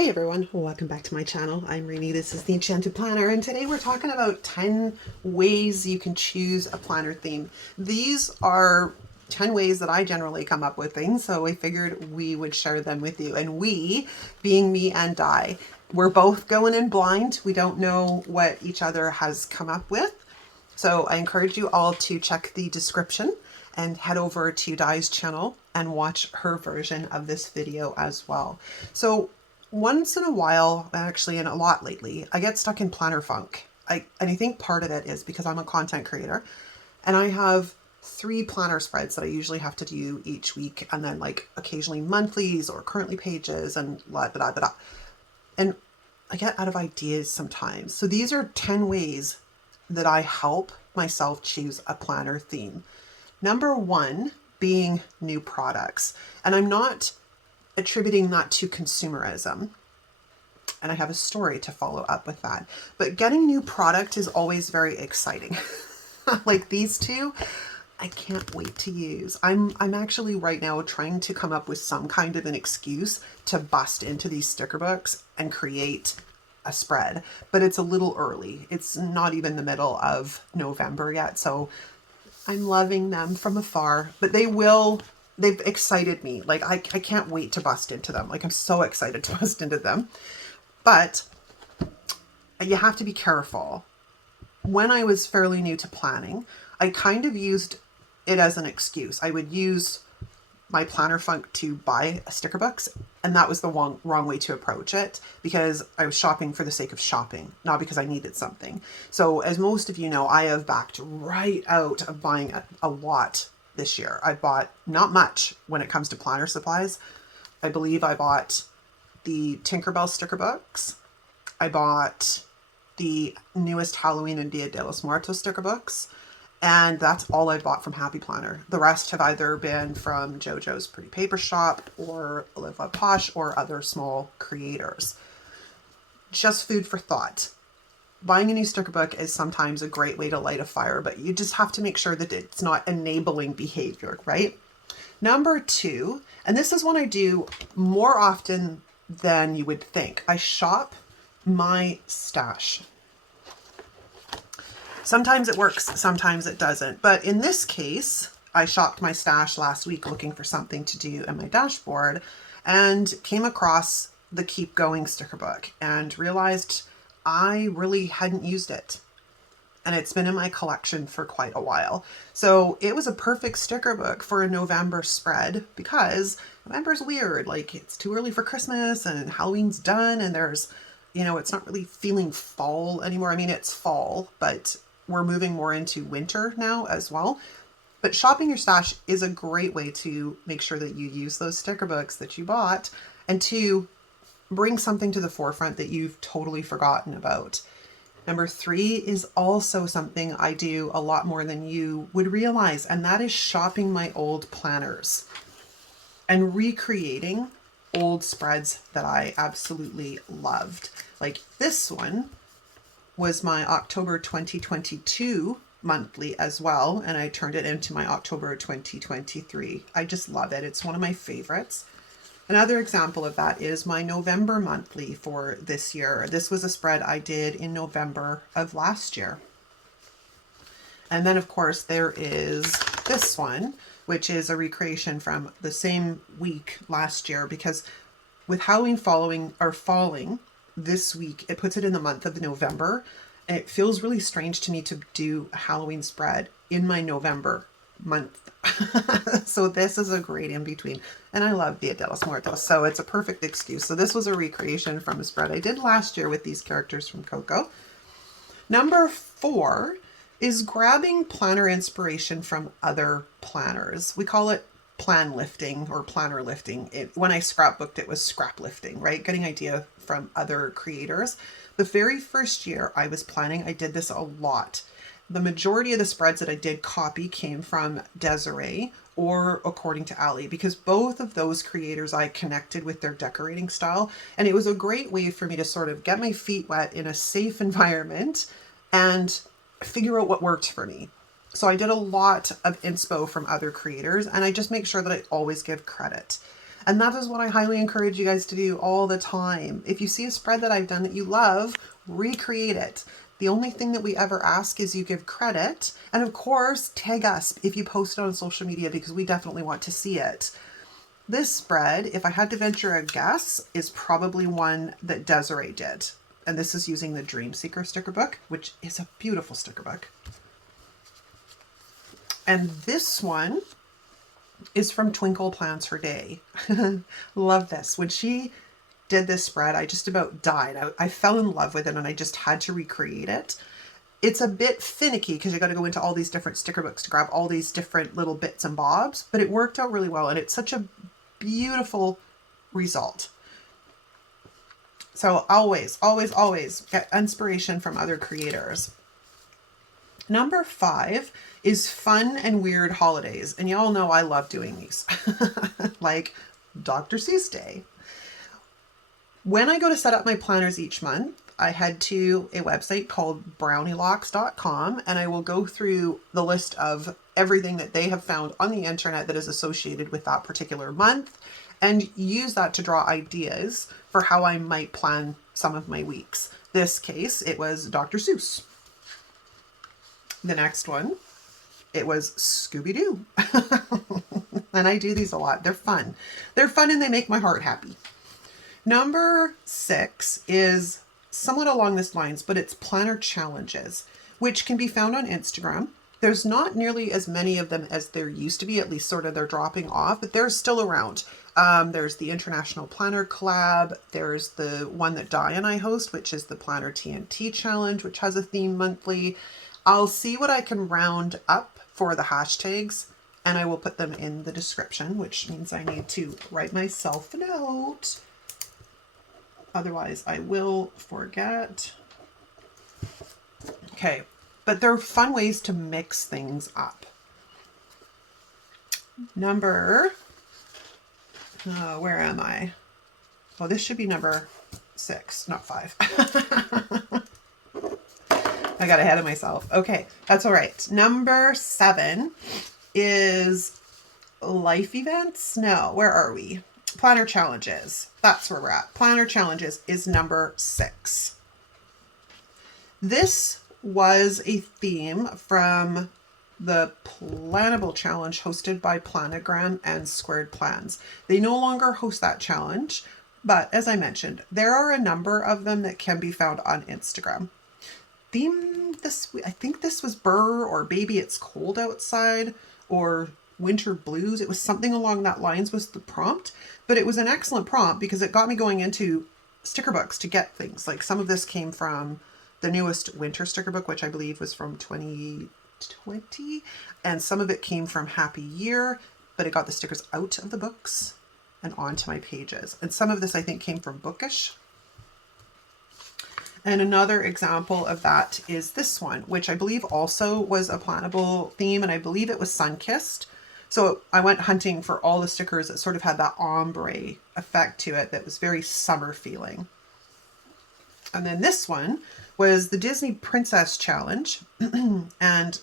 Hey everyone, welcome back to my channel. I'm Rini, this is the Enchanted Planner, and today we're talking about 10 ways you can choose a planner theme. These are 10 ways that I generally come up with things, so I figured we would share them with you. And we, being me and Di, we're both going in blind. We don't know what each other has come up with. So I encourage you all to check the description and head over to Di's channel and watch her version of this video as well. So once in a while, actually, and a lot lately, I get stuck in planner funk. And I think part of it is because I'm a content creator and I have 3 planner spreads that I usually have to do each week, and then like occasionally monthlies or currently pages and blah, blah, blah, blah. And I get out of ideas sometimes. So these are 10 ways that I help myself choose a planner theme. Number 1 being new products. And I'm not attributing that to consumerism. And I have a story to follow up with that. But getting new product is always very exciting. Like these two, I can't wait to use. I'm actually right now trying to come up with some kind of an excuse to bust into these sticker books and create a spread, but it's a little early. It's not even the middle of November yet, so I'm loving them from afar, but they've excited me. Like I can't wait to bust into them. Like I'm so excited to bust into them. But you have to be careful. When I was fairly new to planning, I kind of used it as an excuse. I would use my planner funk to buy sticker books, and that was the wrong way to approach it, because I was shopping for the sake of shopping, not because I needed something. So as most of you know, I have backed right out of buying a lot this year. I bought not much when it comes to planner supplies. I believe I bought the Tinkerbell sticker books. I bought the newest Halloween and Dia de los Muertos sticker books. And that's all I bought from Happy Planner. The rest have either been from JoJo's Pretty Paper Shop or Posh or other small creators. Just food for thought. Buying a new sticker book is sometimes a great way to light a fire, but you just have to make sure that it's not enabling behavior, right? Number 2, and this is one I do more often than you would think. I shop my stash. Sometimes it works, sometimes it doesn't. But in this case, I shopped my stash last week looking for something to do in my dashboard and came across the Keep Going sticker book and realized I really hadn't used it. And it's been in my collection for quite a while. So it was a perfect sticker book for a November spread, because November's weird. Like it's too early for Christmas and Halloween's done, and there's, it's not really feeling fall anymore. I mean, it's fall, but we're moving more into winter now as well. But shopping your stash is a great way to make sure that you use those sticker books that you bought, and to bring something to the forefront that you've totally forgotten about. Number 3 is also something I do a lot more than you would realize, and that is shopping my old planners and recreating old spreads that I absolutely loved. Like this one was my October 2022 monthly as well, and I turned it into my October 2023. I just love it. It's one of my favorites. Another example of that is my November monthly for this year. This was a spread I did in November of last year. And then of course there is this one, which is a recreation from the same week last year, because with Halloween falling this week, it puts it in the month of November, and it feels really strange to me to do a Halloween spread in my November month. So this is a great in between, and I love Dia de los Muertos, so it's a perfect excuse. So this was a recreation from a spread I did last year with these characters from Coco. Number 4 is grabbing planner inspiration from other planners. We call it plan lifting or planner lifting. When I scrapbooked, it was scrap lifting, right? Getting idea from other creators. The very first year I was planning, I did this a lot. The majority of the spreads that I did copy came from Desiree or According to Ali, because both of those creators I connected with their decorating style, and it was a great way for me to sort of get my feet wet in a safe environment and figure out what worked for me. So I did a lot of inspo from other creators, and I just make sure that I always give credit. And that is what I highly encourage you guys to do all the time. If you see a spread that I've done that you love, recreate it. The only thing that we ever ask is you give credit. And of course, tag us if you post it on social media, because we definitely want to see it. This spread, if I had to venture a guess, is probably one that Desiree did. And this is using the Dream Seeker sticker book, which is a beautiful sticker book. And this one is from Twinkle Plans Her Day. Love this. When she did this spread, I just about died. I fell in love with it and I just had to recreate it. It's a bit finicky because you got to go into all these different sticker books to grab all these different little bits and bobs, but it worked out really well and it's such a beautiful result. So always, always, always get inspiration from other creators. Number 5 is fun and weird holidays. And y'all know I love doing these, like Dr. Seuss Day. When I go to set up my planners each month, I head to a website called brownielocks.com and I will go through the list of everything that they have found on the internet that is associated with that particular month and use that to draw ideas for how I might plan some of my weeks. This case, it was Dr. Seuss. The next one, it was Scooby-Doo. And I do these a lot. They're fun. They're fun and they make my heart happy. Number 6 is somewhat along this lines, but it's planner challenges, which can be found on Instagram. There's not nearly as many of them as there used to be, at least sort of they're dropping off, but they're still around. There's the International Planner Collab. There's the one that Di and I host, which is the Planner TNT Challenge, which has a theme monthly. I'll see what I can round up for the hashtags and I will put them in the description, which means I need to write myself a note. Otherwise I will forget. Okay, but they're fun ways to mix things up. Number, where am I? Oh, this should be number 6, not 5. I got ahead of myself. Okay, that's all right. Number 7 is life events. No, where are we? Planner challenges. That's where we're at. Planner challenges is number 6. This was a theme from the Plannable Challenge hosted by Planogram and Squared Plans. They no longer host that challenge, but as I mentioned, there are a number of them that can be found on Instagram. Theme this, I think this was Burr or Baby It's Cold Outside or Winter Blues. It was something along that lines was the prompt, but it was an excellent prompt because it got me going into sticker books to get things. Like some of this came from the newest winter sticker book, which I believe was from 2020, and some of it came from Happy Year, but it got the stickers out of the books and onto my pages. And some of this I think came from Bookish. And another example of that is this one, which I believe also was a plannable theme, and I believe it was sun-kissed. So I went hunting for all the stickers that sort of had that ombre effect to it that was very summer feeling. And then this one was the Disney Princess Challenge, and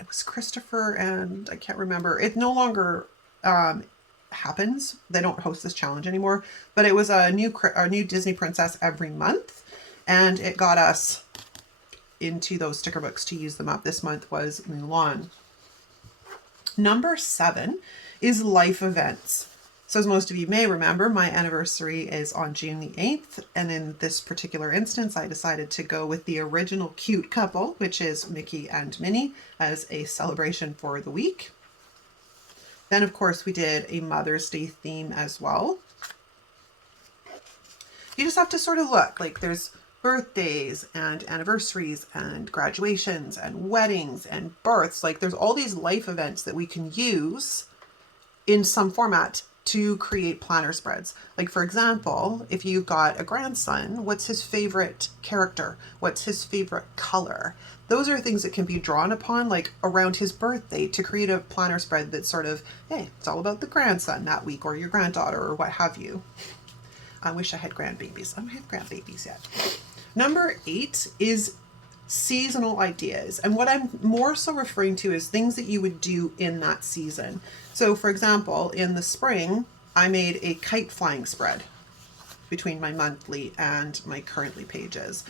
it was Christopher and I can't remember. It no longer happens. They don't host this challenge anymore, but it was a new Disney princess every month. And it got us into those sticker books to use them up. This month was Mulan. Number 7 is life events. So as most of you may remember, my anniversary is on June the 8th. And in this particular instance, I decided to go with the original cute couple, which is Mickey and Minnie, as a celebration for the week. Then, of course, we did a Mother's Day theme as well. You just have to sort of look, like there's birthdays and anniversaries and graduations and weddings and births. Like there's all these life events that we can use in some format to create planner spreads. Like for example, if you've got a grandson, what's his favorite character? What's his favorite color? Those are things that can be drawn upon like around his birthday to create a planner spread that's sort of, hey, it's all about the grandson that week or your granddaughter or what have you. I wish I had grandbabies. I don't have grandbabies yet. Number 8 is seasonal ideas. And what I'm more so referring to is things that you would do in that season. So for example, in the spring, I made a kite flying spread between my monthly and my currently pages.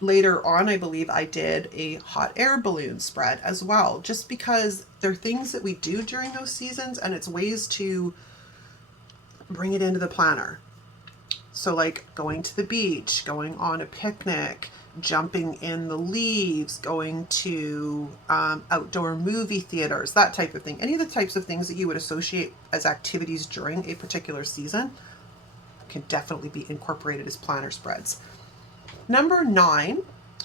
Later on, I believe I did a hot air balloon spread as well, just because they're things that we do during those seasons, and it's ways to bring it into the planner. So like going to the beach, going on a picnic, jumping in the leaves, going to outdoor movie theaters, that type of thing. Any of the types of things that you would associate as activities during a particular season can definitely be incorporated as planner spreads. Number 9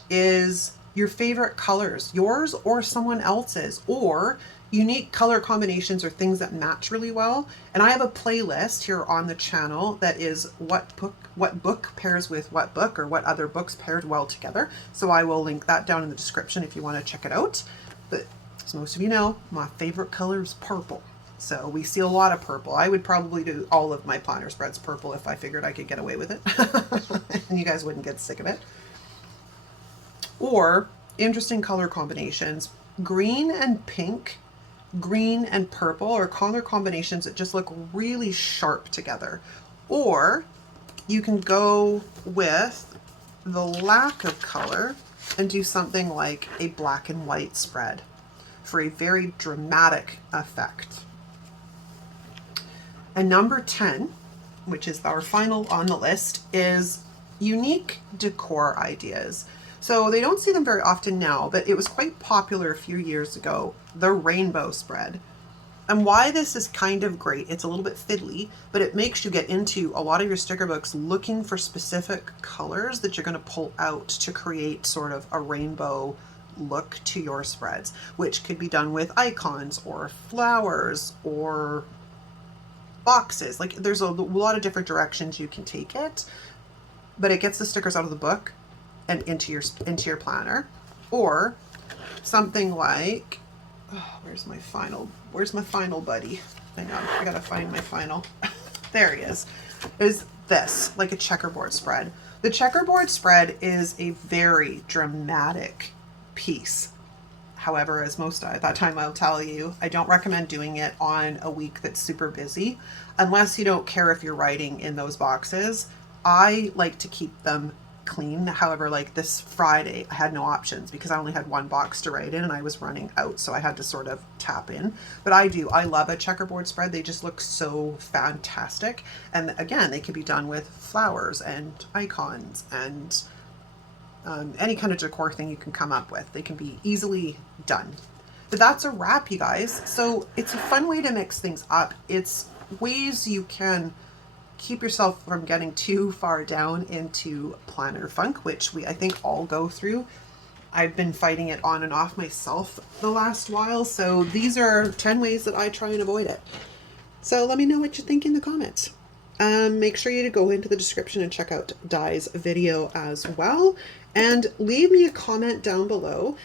is your favorite colors, yours or someone else's, or unique color combinations or things that match really well. And I have a playlist here on the channel that is what book pairs with what book, or what other books paired well together. So I will link that down in the description if you want to check it out. But as most of you know, my favorite color is purple. So we see a lot of purple. I would probably do all of my planner spreads purple if I figured I could get away with it. And you guys wouldn't get sick of it. Or interesting color combinations, green and pink, green and purple, or color combinations that just look really sharp together. Or you can go with the lack of color and do something like a black and white spread for a very dramatic effect. And number 10, which is our final on the list, is unique decor ideas. So they don't see them very often now, but it was quite popular a few years ago, the rainbow spread. And why this is kind of great, it's a little bit fiddly, but it makes you get into a lot of your sticker books looking for specific colors that you're going to pull out to create sort of a rainbow look to your spreads, which could be done with icons or flowers or boxes. Like there's a lot of different directions you can take it, but it gets the stickers out of the book and into your planner. Or something like, oh, where's my final buddy? Hang on, I gotta find my final. There he is. Is this like a checkerboard spread? The checkerboard spread is a very dramatic piece. However, as most at that time I'll tell you, I don't recommend doing it on a week that's super busy, unless you don't care if you're writing in those boxes. I like to keep them clean. However, like this Friday, I had no options because I only had one box to write in and I was running out, so I had to sort of tap in. But I love a checkerboard spread. They just look so fantastic. And again, they can be done with flowers and icons and any kind of decor thing you can come up with. They can be easily done. But that's a wrap, you guys. So it's a fun way to mix things up. It's ways you can keep yourself from getting too far down into planner funk, which I think all go through. I've been fighting it on and off myself the last while. So these are 10 ways that I try and avoid it. So let me know what you think in the comments. Make sure you go into the description and check out Di's video as well. And leave me a comment down below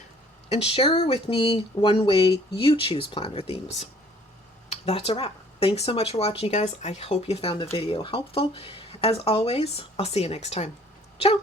and share with me one way you choose planner themes. That's a wrap. Thanks so much for watching, you guys. I hope you found the video helpful. As always, I'll see you next time. Ciao.